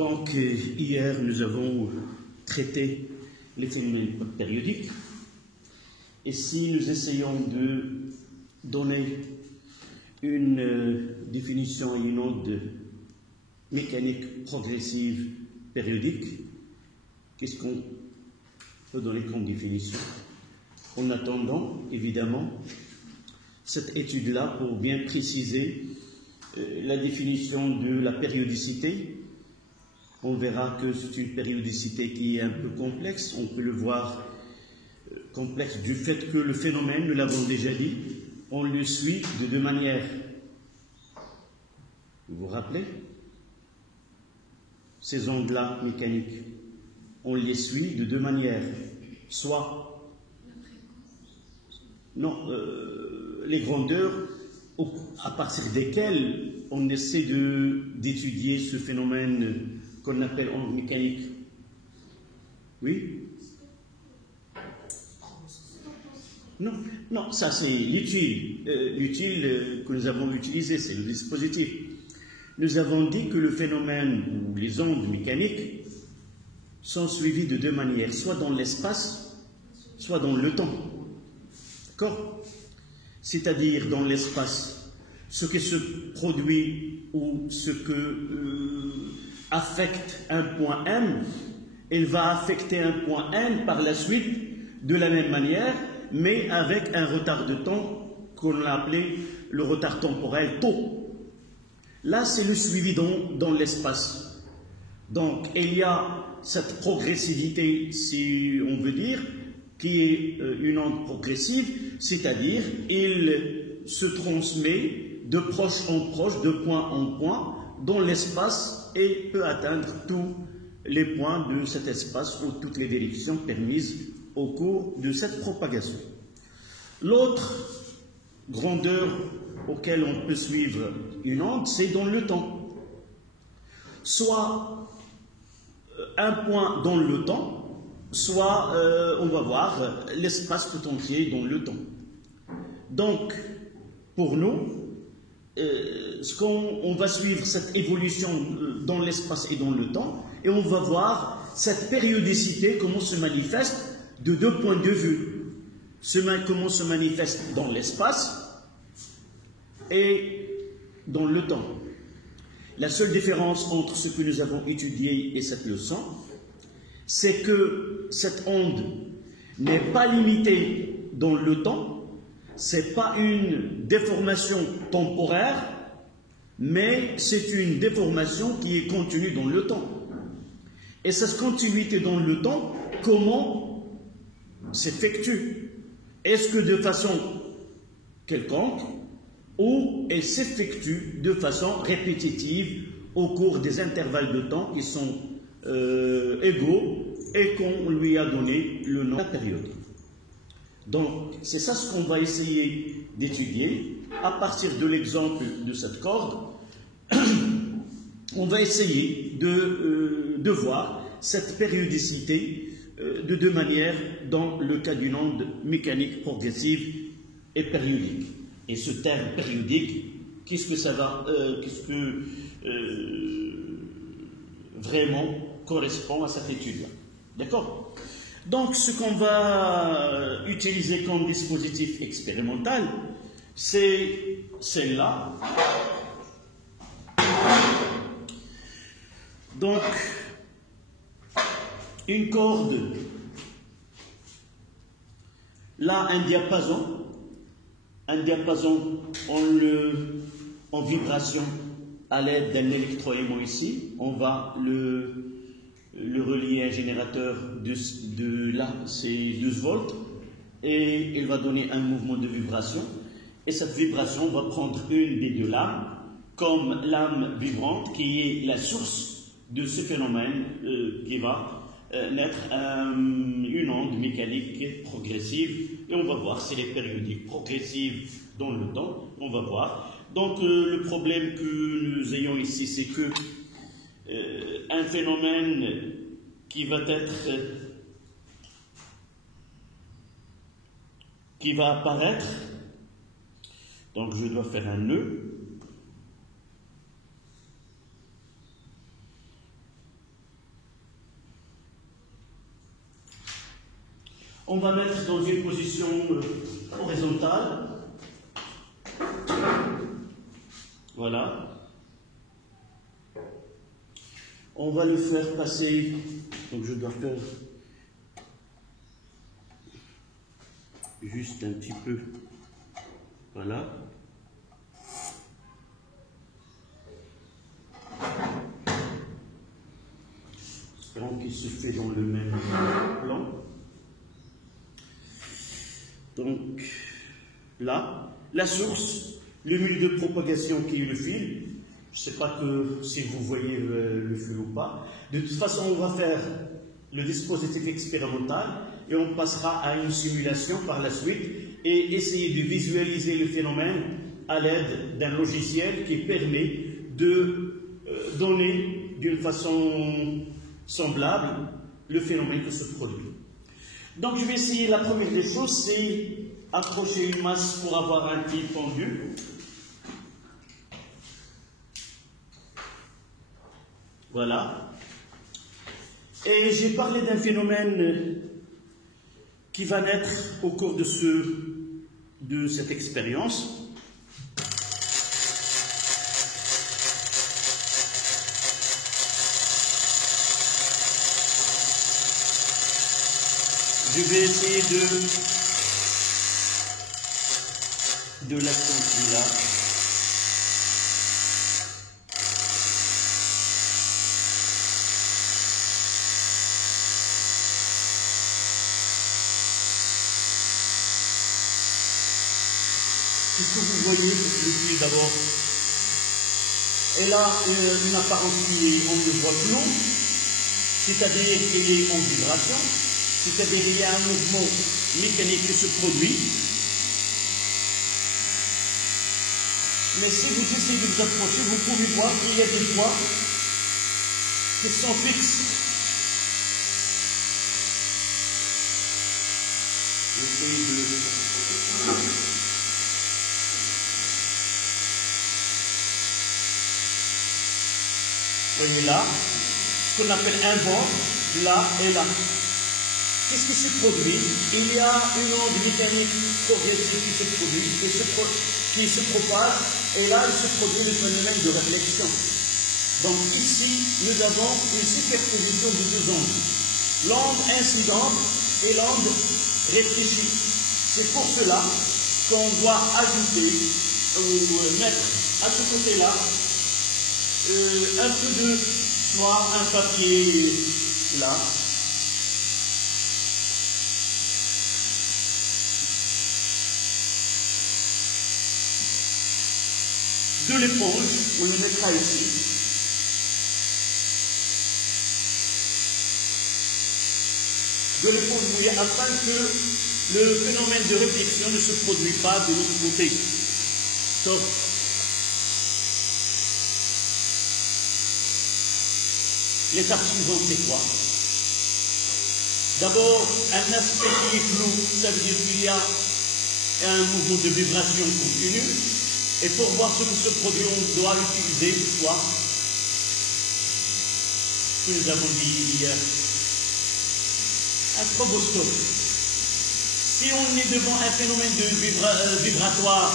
Donc, hier, nous avons traité les phénomènes périodiques. Et si nous essayons de donner une définition et une autre de mécanique progressive périodique, qu'est-ce qu'on peut donner comme définition? En attendant, évidemment, cette étude-là pour bien préciser la définition de la périodicité. On verra que c'est une périodicité qui est un peu complexe. On peut le voir complexe du fait que le phénomène, nous l'avons déjà dit, on le suit de deux manières. Vous vous rappelez? Ces ondes-là mécaniques, on les suit de deux manières. Soit, non, les grandeurs à partir desquelles on essaie d'étudier ce phénomène qu'on appelle onde mécanique. Oui? Non, non, ça c'est l'utile. L'utile que nous avons utilisé, c'est le dispositif. Nous avons dit que le phénomène ou les ondes mécaniques sont suivies de deux manières, soit dans l'espace, soit dans le temps. D'accord? C'est-à-dire dans l'espace, ce qui se produit ou ce que affecte un point M, il va affecter un point N par la suite de la même manière, mais avec un retard de temps qu'on a appelé le retard temporel tau. Là, c'est le suivi dans l'espace. Donc, il y a cette progressivité, si on veut dire, qui est une onde progressive, c'est-à-dire il se transmet de proche en proche, de point en point, dans l'espace et peut atteindre tous les points de cet espace ou toutes les directions permises au cours de cette propagation. L'autre grandeur auquel on peut suivre une onde, c'est dans le temps. Soit un point dans le temps, soit on va voir l'espace tout entier dans le temps. Donc, pour nous, on va suivre cette évolution dans l'espace et dans le temps, et on va voir cette périodicité, comment se manifeste de deux points de vue. Comment se manifeste dans l'espace et dans le temps. La seule différence entre ce que nous avons étudié et cette leçon, c'est que cette onde n'est pas limitée dans le temps, ce n'est pas une déformation temporaire, mais c'est une déformation qui est contenue dans le temps. Et cette continuité dans le temps, comment s'effectue? Est-ce que de façon quelconque ou elle s'effectue de façon répétitive au cours des intervalles de temps qui sont égaux et qu'on lui a donné le nom de la période. Donc, c'est ça ce qu'on va essayer d'étudier. À partir de l'exemple de cette corde, on va essayer de voir cette périodicité de deux manières dans le cas d'une onde mécanique progressive et périodique. Et ce terme périodique, qu'est-ce que ça va, vraiment correspond à cette étude-là. D'accord? Donc, ce qu'on va utiliser comme dispositif expérimental, c'est celle-là. Donc, une corde, là, un diapason en vibration à l'aide d'un électroaimant ici, on va le relier à un générateur de là, c'est 12 volts, et il va donner un mouvement de vibration, et cette vibration va prendre une des deux lames, comme lame vibrante, qui est la source de ce phénomène qui va naître une onde mécanique progressive, et on va voir si elle est périodique, progressive dans le temps, on va voir. Donc le problème que nous ayons ici, c'est que un phénomène qui va apparaître, donc je dois faire un nœud, On va mettre dans une position horizontale. Voilà. On va le faire passer, donc je dois faire juste un petit peu, voilà. Espérons qu'il se fait dans le même plan. Donc là, la source, le milieu de propagation qui est le fil. Je ne sais pas si vous voyez le fil ou pas. De toute façon, on va faire le dispositif expérimental et on passera à une simulation par la suite et essayer de visualiser le phénomène à l'aide d'un logiciel qui permet de donner d'une façon semblable le phénomène qui se produit. Donc je vais essayer, la première des choses, c'est accrocher une masse pour avoir un fil pendu. Voilà. Et j'ai parlé d'un phénomène qui va naître au cours de cette expérience. Je vais essayer de l'accentuer là. Ce que vous voyez, le fil d'abord, elle a une apparence qui est, on le voit flou, c'est-à-dire qu'elle est en vibration, c'est-à-dire qu'il y a un mouvement mécanique qui se produit. Mais si vous essayez de vous approcher, vous pouvez voir qu'il y a des poids qui sont fixes. Essayez de... Vous voyez là, ce qu'on appelle un vent, là et là. Qu'est-ce qui se produit? Il y a une onde mécanique progressive qui se produit, qui se propage, et là il se produit le phénomène de réflexion. Donc ici, nous avons une superposition de deux ondes. L'onde incidente et l'onde réfléchie. C'est pour cela qu'on doit ajouter ou mettre à ce côté-là un peu de soit un papier là. De l'éponge, on le mettra ici. De l'éponge mouillée afin que le phénomène de réflexion ne se produise pas de l'autre côté. Sauf l'étape suivante, c'est quoi? D'abord, un aspect qui est flou, ça veut dire qu'il y a un mouvement de vibration continue. Et pour voir ce qui se produit, on doit utiliser quoi? Ce que nous avons dit hier. Un stroboscope. Si on est devant un phénomène de vibratoire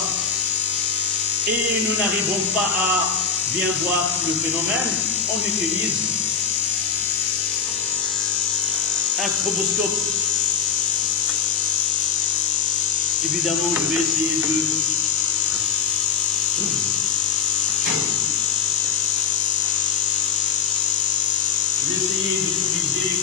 et nous n'arrivons pas à bien voir le phénomène, on utilise un stroboscope. Évidemment, je vais essayer de... Je vais essayer d'utiliser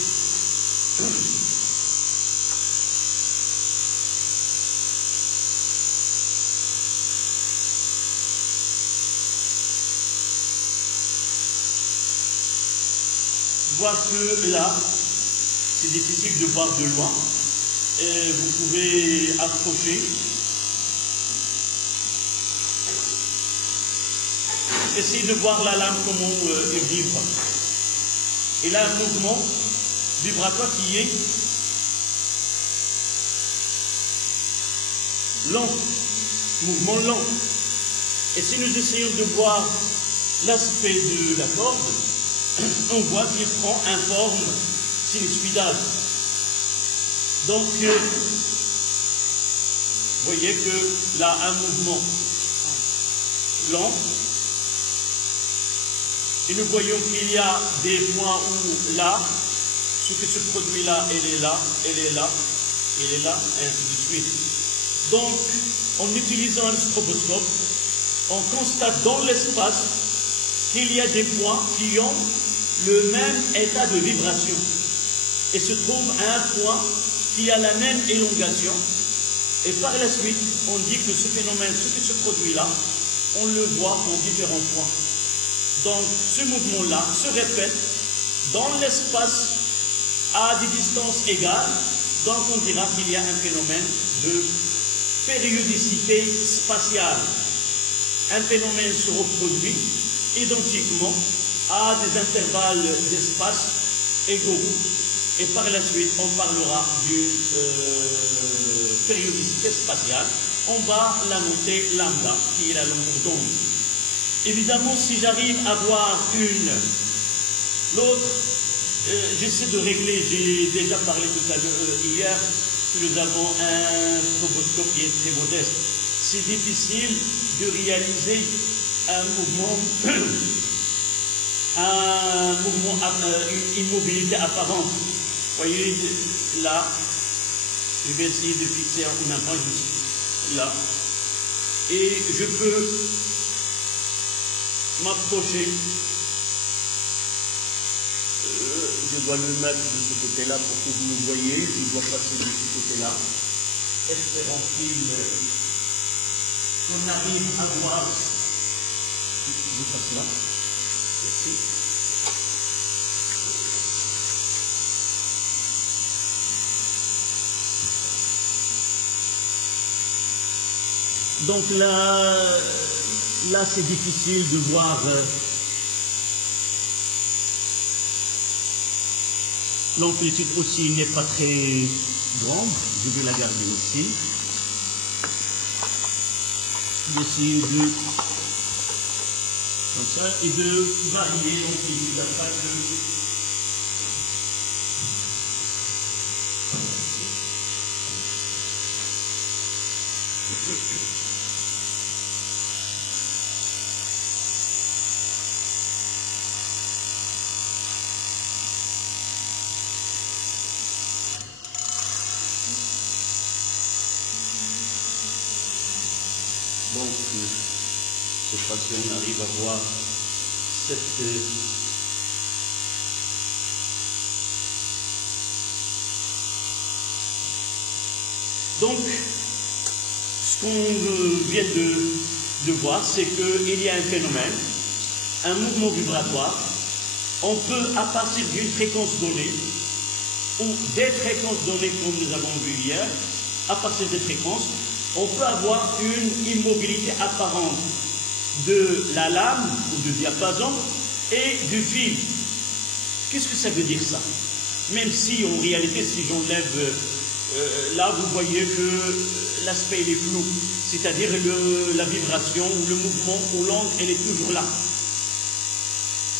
voir que là, c'est difficile de voir de loin. Et vous pouvez approcher. Essayez de voir la lame comment elle vibre. Il a un mouvement vibratoire qui est lent, mouvement lent. Et si nous essayons de voir l'aspect de la corde, on voit qu'il prend une forme sinusoïdale. Donc, vous voyez que là, un mouvement lent. Et nous voyons qu'il y a des points où là, ce qui se produit là, elle est là, elle est là, elle est là, et ainsi de suite. Donc, en utilisant un stroboscope, on constate dans l'espace qu'il y a des points qui ont le même état de vibration. Et se trouve à un point qui a la même élongation. Et par la suite, on dit que ce phénomène, ce qui se produit là, on le voit en différents points. Donc, ce mouvement-là se répète dans l'espace à des distances égales. Donc, on dira qu'il y a un phénomène de périodicité spatiale. Un phénomène se reproduit identiquement à des intervalles d'espace égaux. Et par la suite, on parlera d'une périodicité spatiale. On va la noter lambda, qui est la longueur d'onde. Évidemment, si j'arrive à voir l'autre, j'essaie de régler, j'ai déjà parlé tout à l'heure hier, que nous avons un stroboscope qui est très modeste. C'est difficile de réaliser un mouvement, une immobilité apparente. Vous voyez, là, je vais essayer de fixer un point là, et je peux m'approcher. Je dois le mettre de ce côté-là pour que vous le voyez. Je dois passer de ce côté-là. Espérons-qu'il qu'on arrive à voir. Je passe là. Ici. Donc là c'est difficile de voir l'amplitude aussi n'est pas très grande, je vais la garder aussi. D'essayer de comme ça et de varier l'amplitude afin que donc, je ne sais pas si on arrive à voir cette donc, ce qu'on vient de voir, c'est qu'il y a un phénomène, un mouvement vibratoire. On peut, à partir d'une fréquence donnée, ou des fréquences données comme nous avons vu hier, à partir des fréquences, on peut avoir une immobilité apparente de la lame ou du diapason et du fil. Qu'est-ce que ça veut dire ça? Même si en réalité, si j'enlève là, vous voyez que l'aspect est flou, c'est-à-dire la vibration ou le mouvement ou l'onde, elle est toujours là.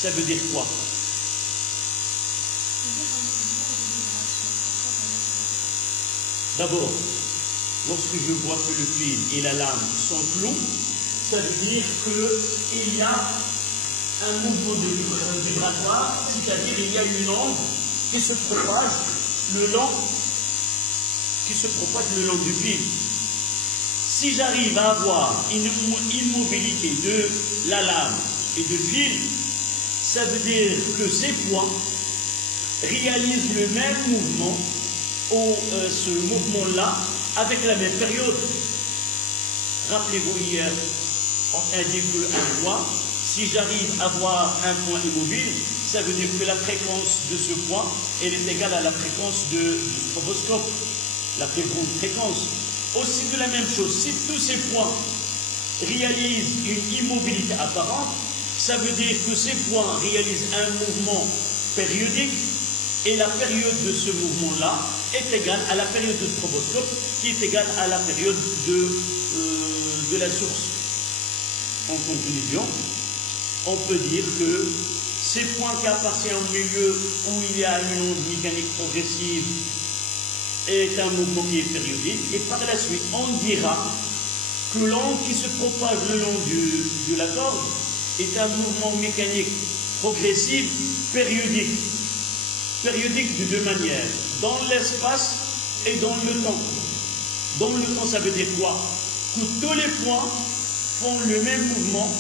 Ça veut dire quoi? D'abord, lorsque je vois que le fil et la lame sont flous, ça veut dire qu'il y a un mouvement vibratoire, c'est-à-dire il y a une onde qui se propage le long du fil. Si j'arrive à avoir une immobilité de la lame et du fil, ça veut dire que ces points réalisent le même mouvement, ou ce mouvement-là, avec la même période. Rappelez-vous hier, on a dit qu'un point, si j'arrive à voir un point immobile, ça veut dire que la fréquence de ce point, elle est égale à la fréquence du stroboscope, la plus grande fréquence. Aussi de la même chose, si tous ces points réalisent une immobilité apparente, ça veut dire que ces points réalisent un mouvement périodique, et la période de ce mouvement-là est égale à la période du stroboscope, qui est égale à la période de la source. En conclusion, on peut dire que ces points qui appartiennent au milieu où il y a une onde mécanique progressive est un mouvement qui est périodique, et par la suite, on dira que l'onde qui se propage le long de la corde est un mouvement mécanique progressif périodique. Périodique de deux manières, dans l'espace et dans le temps. Dans le temps, ça veut dire quoi? Que tous les points font le même mouvement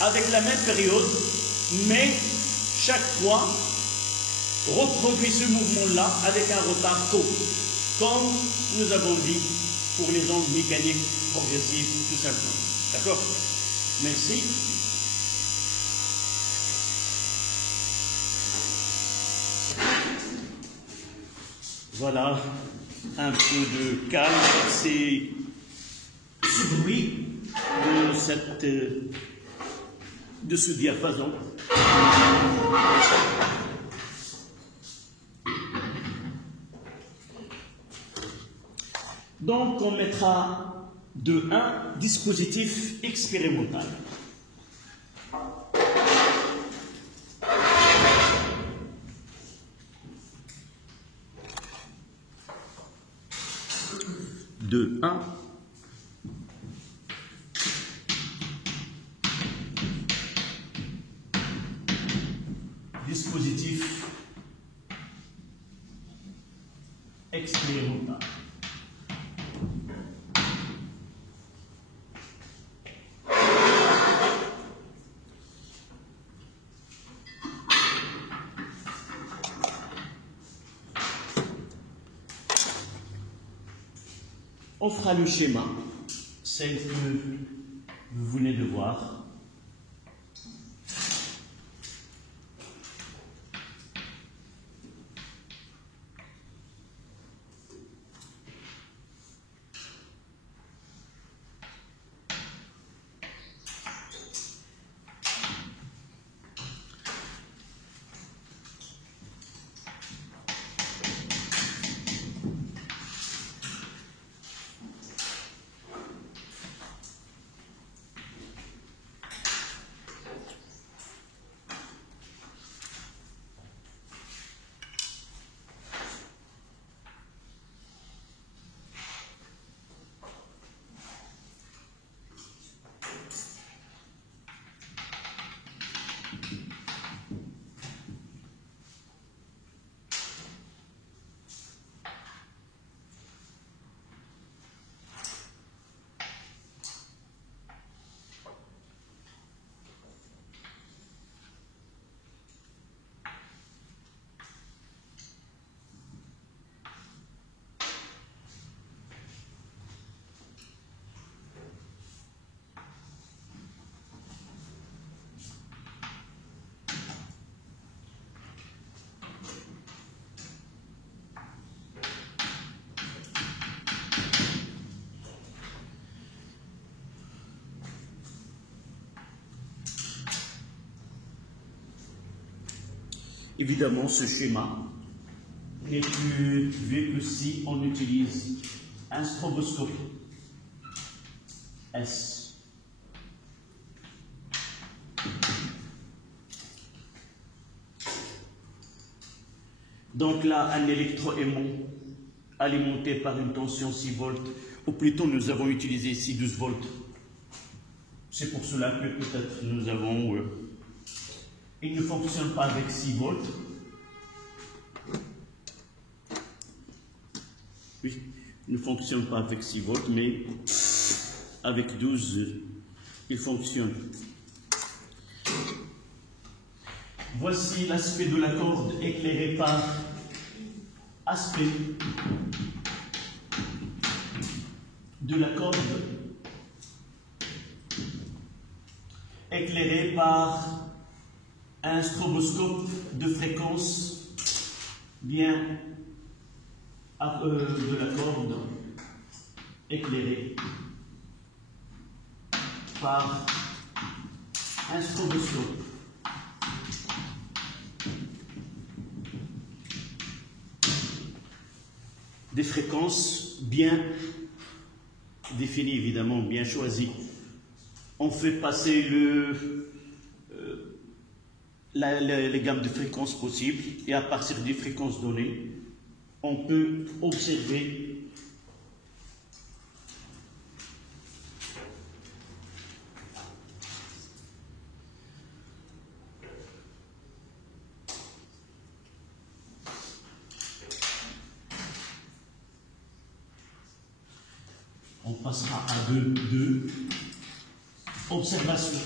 avec la même période, mais chaque point reproduit ce mouvement-là avec un retard tôt, comme nous avons dit pour les ondes mécaniques progressives, tout simplement. D'accord? Merci. Voilà, un peu de calme, c'est ce bruit de ce diapason. Donc, on mettra de 1 dispositif expérimental. De 1 dispositif expérimental. On fera le schéma, celle que vous venez de voir. Évidemment, ce schéma n'est plus vu que si on utilise un stroboscope S. Donc là, un électroaimant alimenté par une tension 6 volts, ou plutôt nous avons utilisé ici 12 volts. C'est pour cela que peut-être nous avons... il ne fonctionne pas avec 6 volts. Oui, il ne fonctionne pas avec 6 volts, mais avec 12, il fonctionne. Voici l'aspect de la corde éclairé par aspect de la corde éclairé par un stroboscope de fréquence bien de la corde éclairé par un stroboscope. Des fréquences bien définies, évidemment, bien choisies. On fait passer les gammes de fréquences possibles et à partir des fréquences données, on peut observer on passera à deux observations.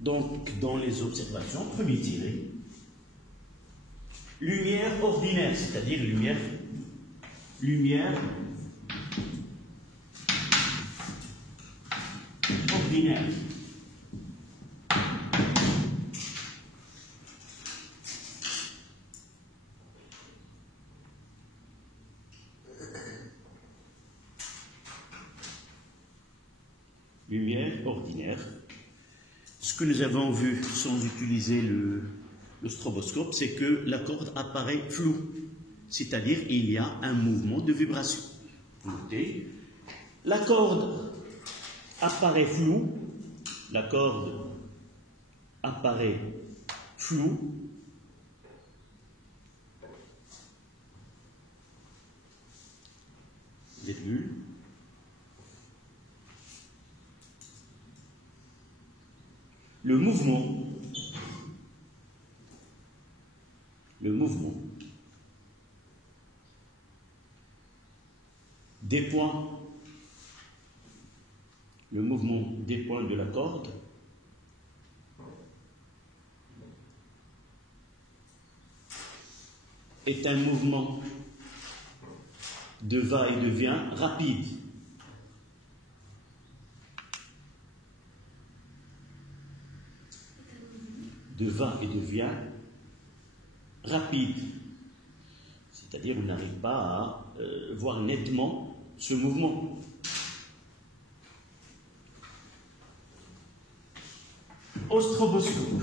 Donc, dans les observations, premier tiré, lumière ordinaire, c'est-à-dire lumière ordinaire. Lumière ordinaire. Ce que nous avons vu sans utiliser le stroboscope, c'est que la corde apparaît floue, c'est-à-dire il y a un mouvement de vibration. Notez, la corde apparaît floue, la corde apparaît floue, virgule. Le mouvement des points, de la corde est un mouvement de va et de vient rapide. De va et de vient rapide, c'est-à-dire on n'arrive pas à voir nettement ce mouvement. Au stroboscope,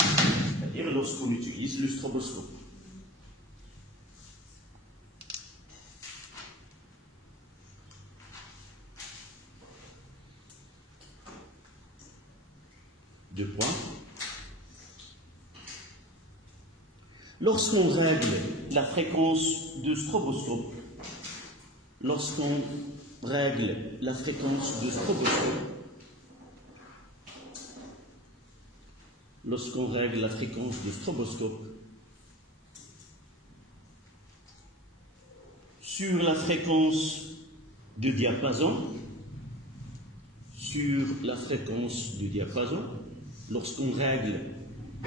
c'est-à-dire lorsqu'on utilise le stroboscope. Deux points. Lorsqu'on règle la fréquence de stroboscope, sur la fréquence de diapason, lorsqu'on règle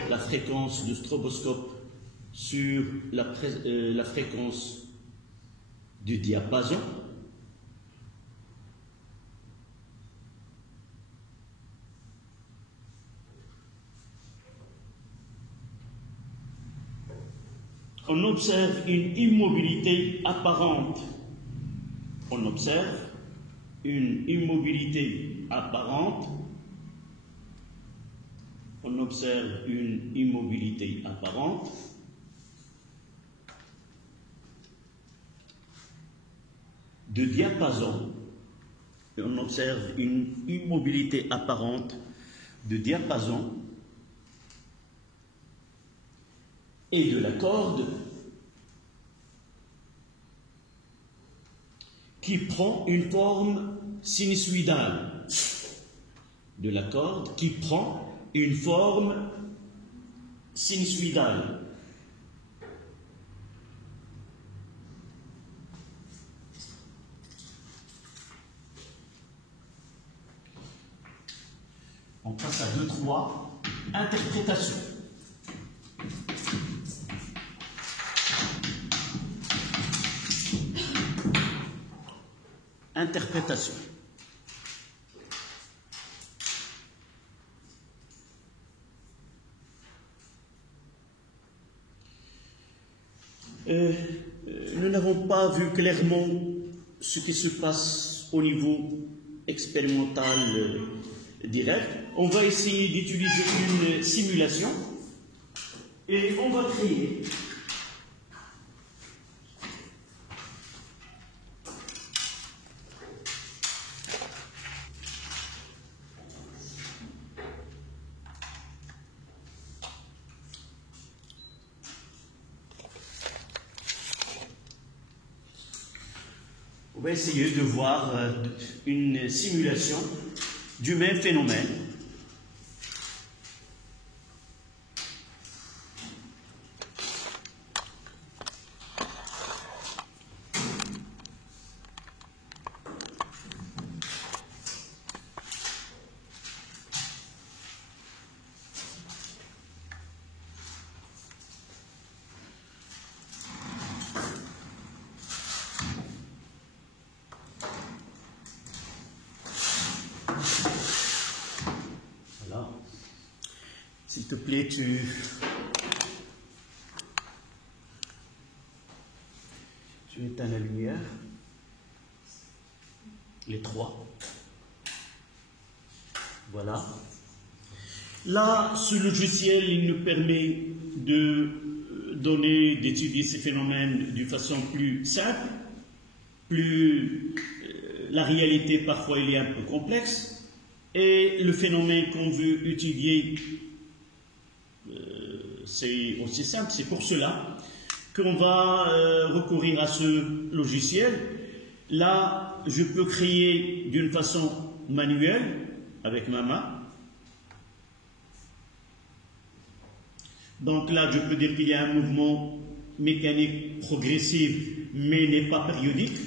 la fréquence du stroboscope sur la fréquence du diapason, on observe une immobilité apparente. De diapason. On observe une immobilité apparente de diapason et de la corde qui prend une forme sinusoïdale. On passe à 2-3 interprétations. interprétation. Nous n'avons pas vu clairement ce qui se passe au niveau expérimental direct. On va essayer d'utiliser une simulation et on va créer on va essayer de voir une simulation du même phénomène. S'il te plaît, tu éteins la lumière. Les trois. Voilà. Là, ce logiciel, il nous permet d'étudier ces phénomènes d'une façon plus simple, la réalité, parfois, elle est un peu complexe, et le phénomène qu'on veut étudier, c'est aussi simple. C'est pour cela qu'on va recourir à ce logiciel. Là, je peux créer d'une façon manuelle, avec ma main. Donc là, je peux dire qu'il y a un mouvement mécanique progressif, mais n'est pas périodique,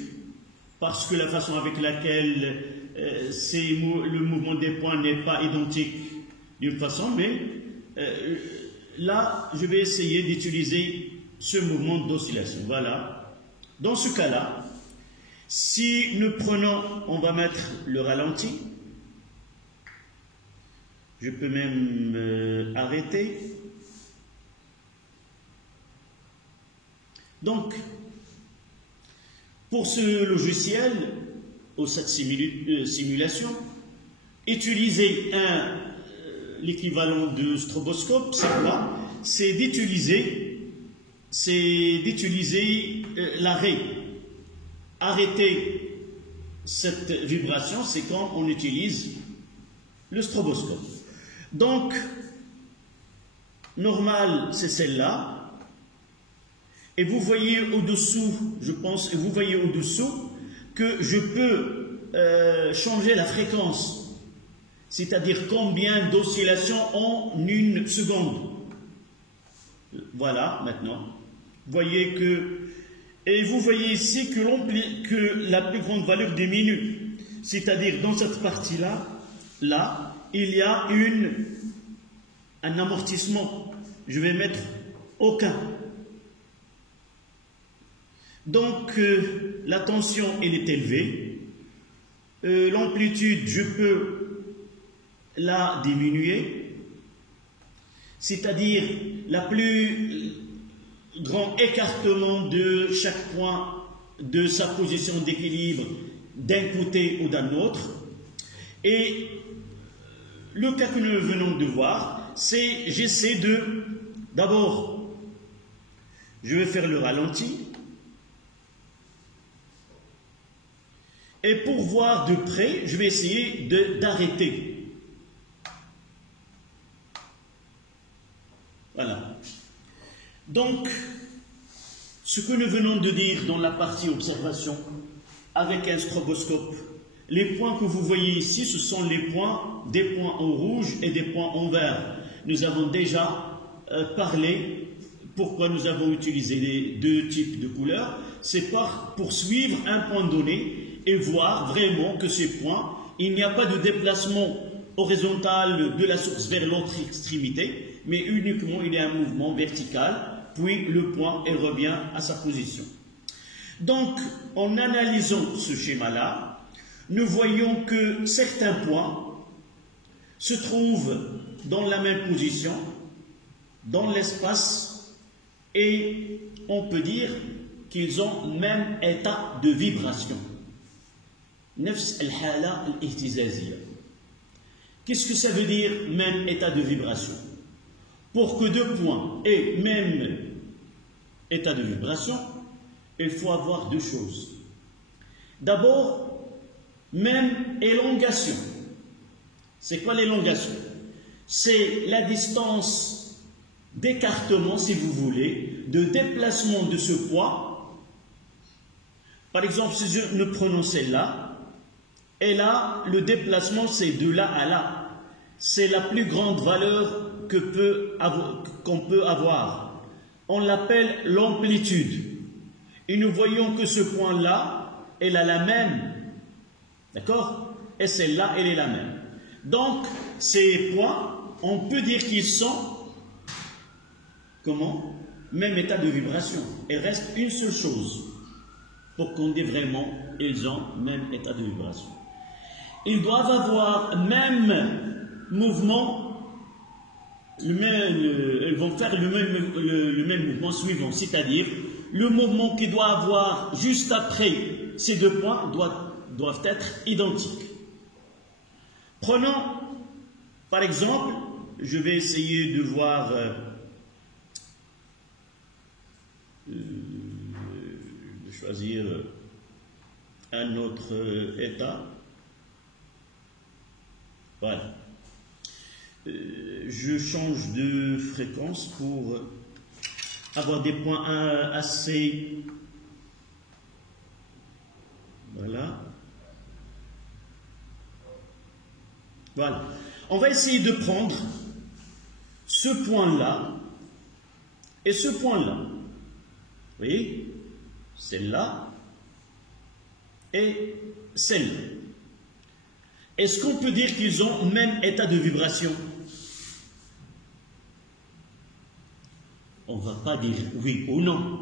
parce que la façon avec laquelle le mouvement des points n'est pas identique d'une façon, mais là, je vais essayer d'utiliser ce mouvement d'oscillation. Voilà. Dans ce cas-là, si nous prenons, on va mettre le ralenti. Je peux même arrêter. Donc, pour ce logiciel, ou cette simulation, utiliser l'équivalent de stroboscope, c'est quoi? C'est d'utiliser l'arrêt. Arrêter cette vibration, c'est quand on utilise le stroboscope. Donc, normal, c'est celle-là. Et vous voyez au-dessous, je pense, et vous voyez au-dessous que je peux changer la fréquence, c'est-à-dire combien d'oscillations en une seconde. Voilà, maintenant. Vous voyez que, et vous voyez ici que la plus grande valeur diminue, c'est-à-dire dans cette partie-là, là, il y a un amortissement. Je vais mettre aucun. Donc, la tension, elle est élevée. L'amplitude, je peux la diminuer. C'est-à-dire, la plus grand écartement de chaque point de sa position d'équilibre d'un côté ou d'un autre. Et le cas que nous venons de voir, c'est j'essaie d'abord, je vais faire le ralenti. Et pour voir de près, je vais essayer d'arrêter. Voilà. Donc, ce que nous venons de dire dans la partie observation, avec un stroboscope, les points que vous voyez ici, ce sont des points en rouge et des points en vert. Nous avons déjà parlé pourquoi nous avons utilisé les deux types de couleurs. C'est pour suivre un point donné et voir vraiment que ces points, il n'y a pas de déplacement horizontal de la source vers l'autre extrémité, mais uniquement il y a un mouvement vertical, puis le point il revient à sa position. Donc, en analysant ce schéma-là, nous voyons que certains points se trouvent dans la même position, dans l'espace, et on peut dire qu'ils ont même état de vibration. Nefs al-hala al-ihtizaziyya. Qu'est-ce que ça veut dire, même état de vibration? Pour que deux points aient même état de vibration, il faut avoir deux choses. D'abord, même élongation. C'est quoi l'élongation? C'est la distance d'écartement, si vous voulez, de déplacement de ce poids. Par exemple, si nous prenons celle-là, et là, le déplacement, c'est de là à là. C'est la plus grande valeur qu'on peut avoir. On l'appelle l'amplitude. Et nous voyons que ce point-là, elle a la même. D'accord? Et celle-là, elle est la même. Donc, ces points, on peut dire qu'ils sont, comment? Même état de vibration. Il reste une seule chose pour qu'on dise vraiment, ils ont même état de vibration. Ils doivent avoir même mouvement, ils vont faire le même mouvement suivant, c'est-à-dire le mouvement qui doit avoir juste après ces deux points doivent être identiques. Prenons, par exemple, je vais essayer de voir de choisir un autre état. Voilà. Je change de fréquence pour avoir des points assez... Voilà. Voilà. On va essayer de prendre ce point-là et ce point-là. Vous voyez? Celle-là et celle-là. Est-ce qu'on peut dire qu'ils ont le même état de vibration? On ne va pas dire oui ou non.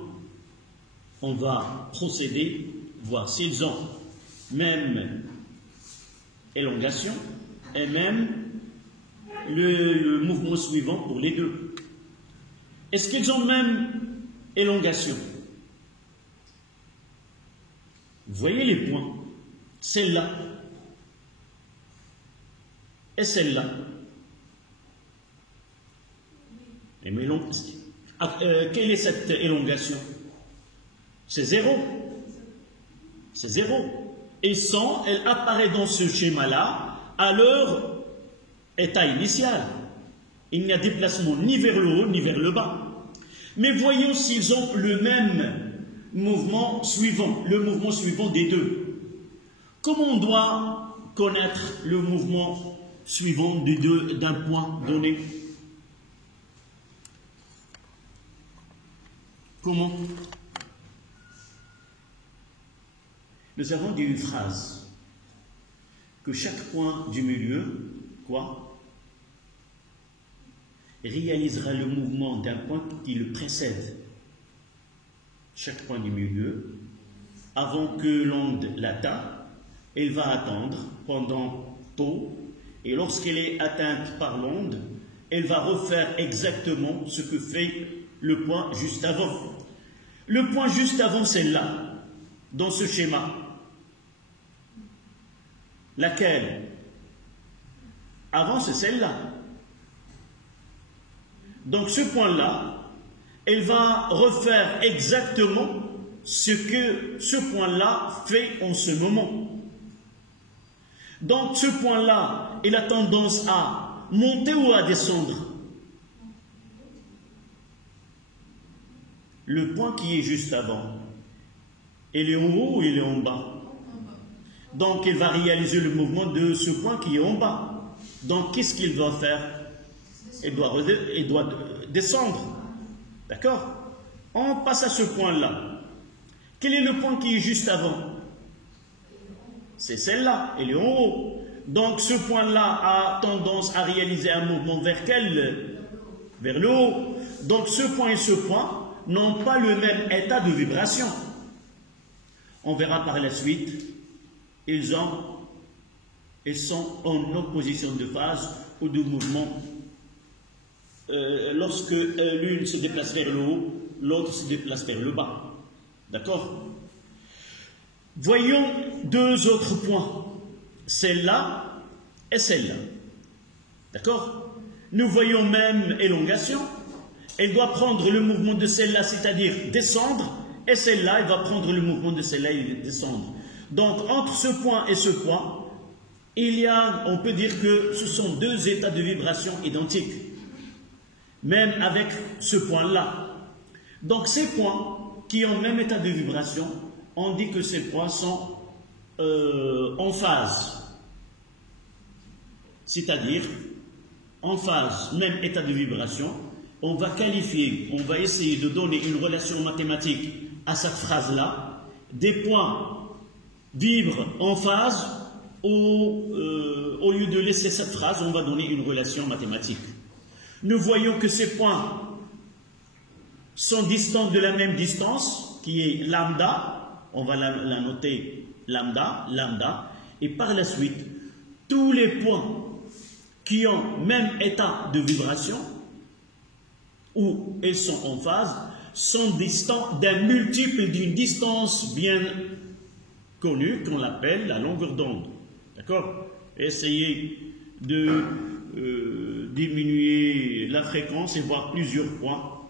On va procéder, voir s'ils ont même élongation et même le mouvement suivant pour les deux. Est-ce qu'ils ont même élongation? Vous voyez les points? Celle-là et celle-là. Quelle est cette élongation? C'est zéro. C'est zéro. Et sans, elle apparaît dans ce schéma-là à leur état initial. Il n'y a déplacement ni vers le haut ni vers le bas. Mais voyons s'ils ont le même mouvement suivant, le mouvement suivant des deux. Comment on doit connaître le mouvement suivant des deux d'un point donné? Comment? Nous avons dit une phrase que chaque point du milieu, quoi, réalisera le mouvement d'un point qui le précède. Chaque point du milieu, avant que l'onde l'atteigne, elle va attendre pendant tôt, et lorsqu'elle est atteinte par l'onde, elle va refaire exactement ce que fait le point juste avant. Le point juste avant, c'est là, dans ce schéma. Laquelle? Avant, c'est celle-là. Donc ce point-là, elle va refaire exactement ce que ce point-là fait en ce moment. Donc ce point-là, il a tendance à monter ou à descendre? Le point qui est juste avant, il est en haut ou il est en bas? Donc il va réaliser le mouvement de ce point qui est en bas. Donc qu'est-ce qu'il doit faire? Il doit descendre. D'accord? On passe à ce point-là. Quel est le point qui est juste avant? C'est celle-là, elle est en haut. Donc ce point-là a tendance à réaliser un mouvement vers quel? Vers le haut. Donc ce point et ce point n'ont pas le même état de vibration. On verra par la suite, ils ont Elles sont en opposition de phase ou de mouvement. Lorsque l'une se déplace vers le haut, l'autre se déplace vers le bas. D'accord? Voyons deux autres points, celle-là et celle-là. D'accord? Nous voyons même élongation. Elle doit prendre le mouvement de celle-là, c'est-à-dire descendre, et celle-là, elle va prendre le mouvement de celle-là et descendre. Donc, entre ce point et ce point, il y a, on peut dire que ce sont deux états de vibration identiques, même avec ce point-là. Donc, ces points qui ont le même état de vibration, on dit que ces points sont en phase. C'est-à-dire, en phase, même état de vibration, on va qualifier, on va essayer de donner une relation mathématique à cette phrase-là. Des points vibrent en phase, au lieu de laisser cette phrase, on va donner une relation mathématique. Nous voyons que ces points sont distants de la même distance, qui est lambda, on va la noter lambda, lambda, et par la suite, tous les points qui ont même état de vibration, où elles sont en phase, sont distants d'un multiple d'une distance bien connue, qu'on appelle la longueur d'onde. D'accord? Essayez de diminuer la fréquence et voir plusieurs points.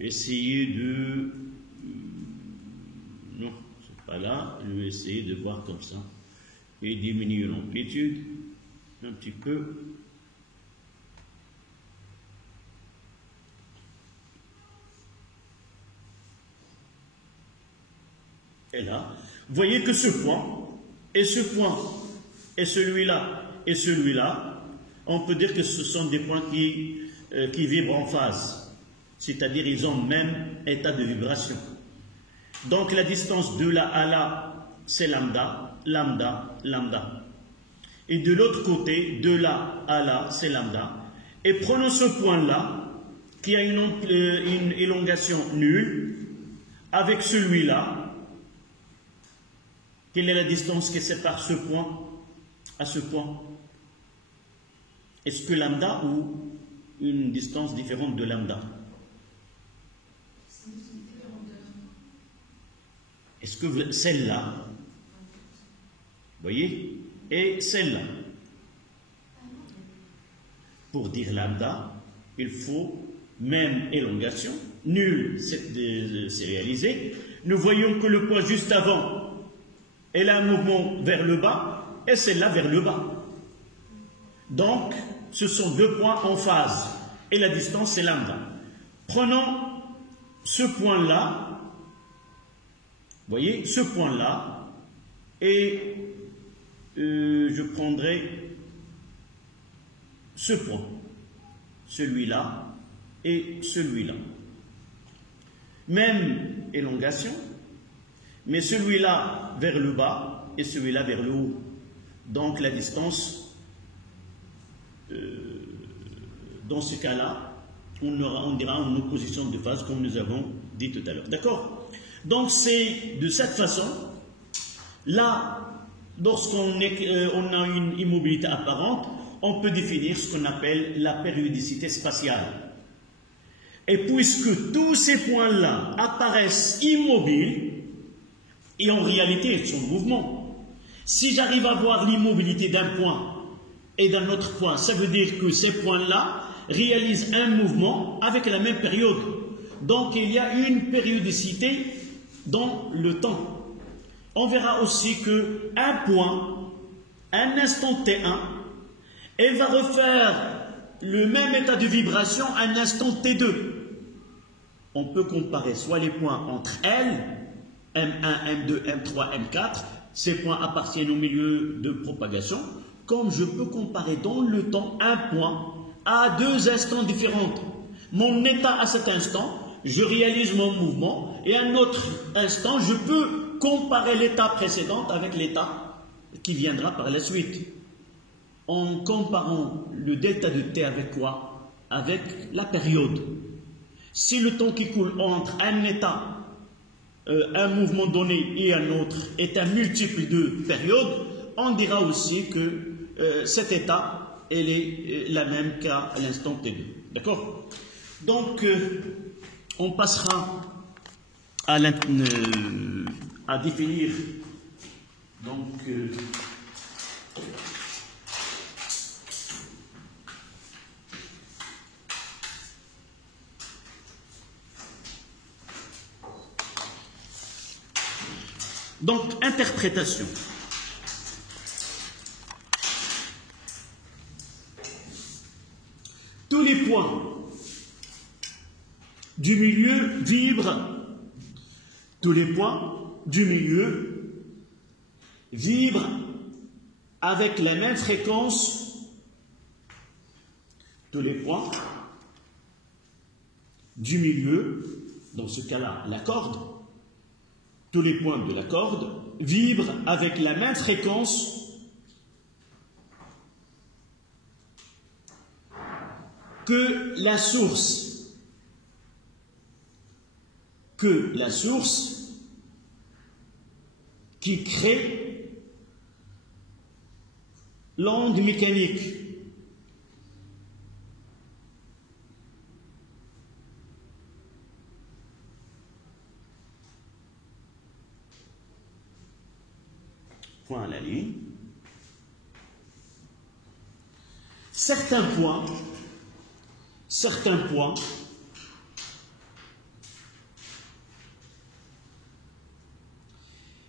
Essayez de... non, c'est pas là. Je vais essayer de voir comme ça. Et diminuer l'amplitude un petit peu. Et là, vous voyez que ce point, et celui-là, et celui-là, on peut dire que ce sont des points qui vibrent en phase. C'est-à-dire ils ont le même état de vibration. Donc la distance de là à là, c'est lambda, lambda, lambda. Et de l'autre côté, de là à là, c'est lambda. Et prenons ce point-là, qui a une élongation nulle, avec celui-là. Quelle est la distance qui sépare ce point à ce point? Est-ce que lambda ou une distance différente de lambda? Est-ce que celle-là, vous voyez, et celle-là? Pour dire lambda, il faut même élongation. Nul, c'est réalisé. Nous voyons que le point juste avant, elle a un mouvement vers le bas, et celle-là vers le bas. Donc, ce sont deux points en phase, et la distance c'est lambda. Prenons ce point-là, vous voyez, ce point-là, et je prendrai ce point, celui-là et celui-là. Même élongation, mais celui-là vers le bas et celui-là vers le haut. Donc la distance, dans ce cas-là, on dira en opposition de phase comme nous avons dit tout à l'heure. D'accord? Donc c'est de cette façon, là, lorsqu'on a une immobilité apparente, on peut définir ce qu'on appelle la périodicité spatiale. Et puisque tous ces points-là apparaissent immobiles, et en réalité ils sont en mouvement, si j'arrive à voir l'immobilité d'un point et d'un autre point, ça veut dire que ces points-là réalisent un mouvement avec la même période. Donc il y a une périodicité dans le temps. On verra aussi qu'un point, un instant T1, elle va refaire le même état de vibration à un instant T2. On peut comparer soit les points entre elles, M1, M2, M3, M4, ces points appartiennent au milieu de propagation, comme je peux comparer dans le temps un point à deux instants différents. Mon état à cet instant, je réalise mon mouvement, et à un autre instant, je peux comparer l'état précédent avec l'état qui viendra par la suite. En comparant le delta de T avec quoi? Avec la période. Si le temps qui coule entre un état un mouvement donné et un autre est un multiple de périodes, on dira aussi que cet état, elle est la même qu'à l'instant T2. D'accord? Donc, on passera à définir donc interprétation. Tous les points du milieu vibrent. Tous les points du milieu vibrent avec la même fréquence. Tous les points du milieu, dans ce cas-là, la corde, tous les points de la corde vibrent avec la même fréquence que la source. Qui crée l'onde mécanique. Point à la ligne. Certains points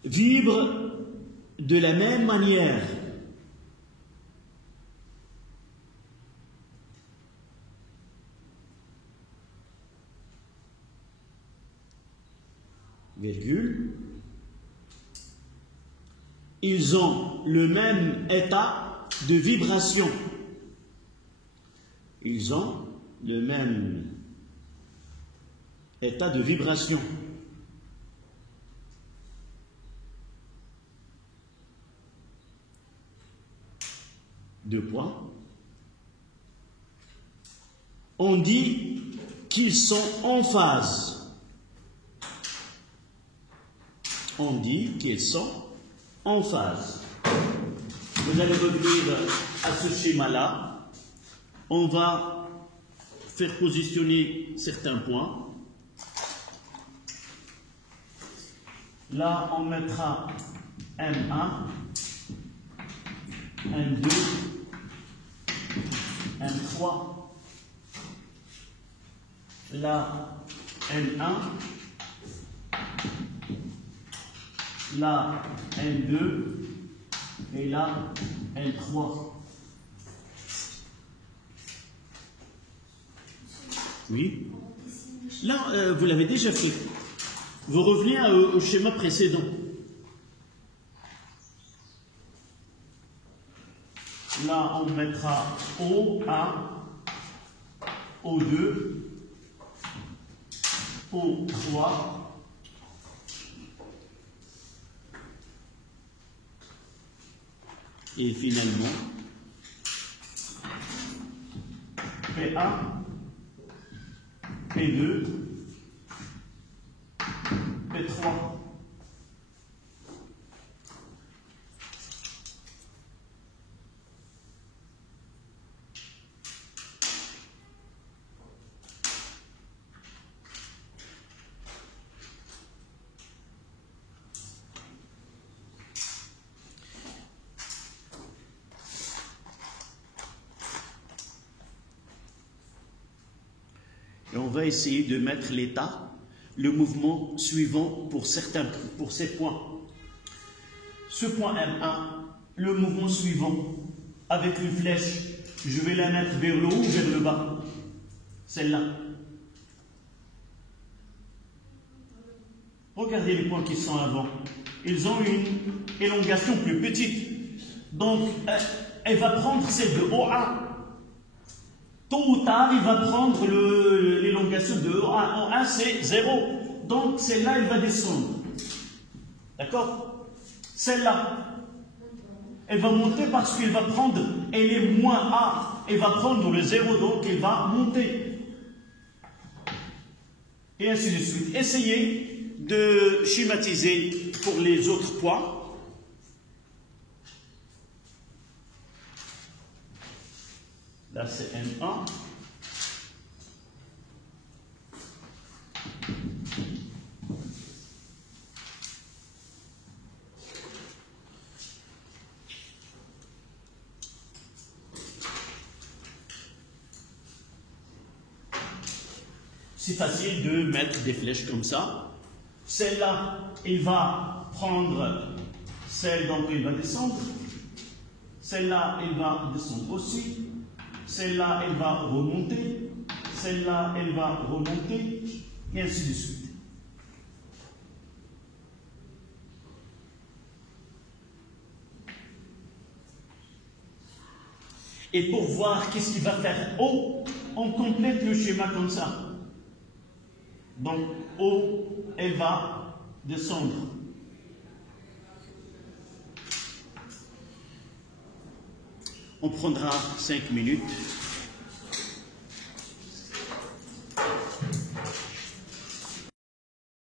vibrent de la même manière. Virgule. Ils ont le même état de vibration. Ils ont le même état de vibration. Deux points. On dit qu'ils sont en phase. On dit qu'ils sont en phase. Vous allez revenir à ce schéma-là. On va faire positionner certains points. Là, on mettra M1, M2, M3, là N1, là N2 et là N3. Oui. Là, vous l'avez déjà fait. Vous revenez au schéma précédent. Là, on mettra O1, O2, O3, et finalement P1, P2, P3. Et on va essayer de mettre l'état, le mouvement suivant pour ces points. Ce point M1, le mouvement suivant, avec une flèche, je vais la mettre vers le haut ou vers le bas? Celle-là. Regardez les points qui sont avant. Ils ont une élongation plus petite. Donc, elle va prendre celle de OA. Tôt ou tard, il va prendre l'élongation de OA. OA, c'est 0. Donc, celle-là, elle va descendre. D'accord? Celle-là, elle va monter parce qu'elle va prendre, elle est moins A. Elle va prendre le 0, donc elle va monter. Et ainsi de suite. Essayez de schématiser pour les autres poids. Là, c'est N1. C'est facile de mettre des flèches comme ça. Celle-là, il va prendre celle dont il va descendre. Celle-là, elle va descendre aussi. Celle-là, elle va remonter. Celle-là, elle va remonter. Et ainsi de suite. Et pour voir qu'est-ce qu'il va faire O, on complète le schéma comme ça. Donc, O, elle va descendre. On prendra 5 minutes.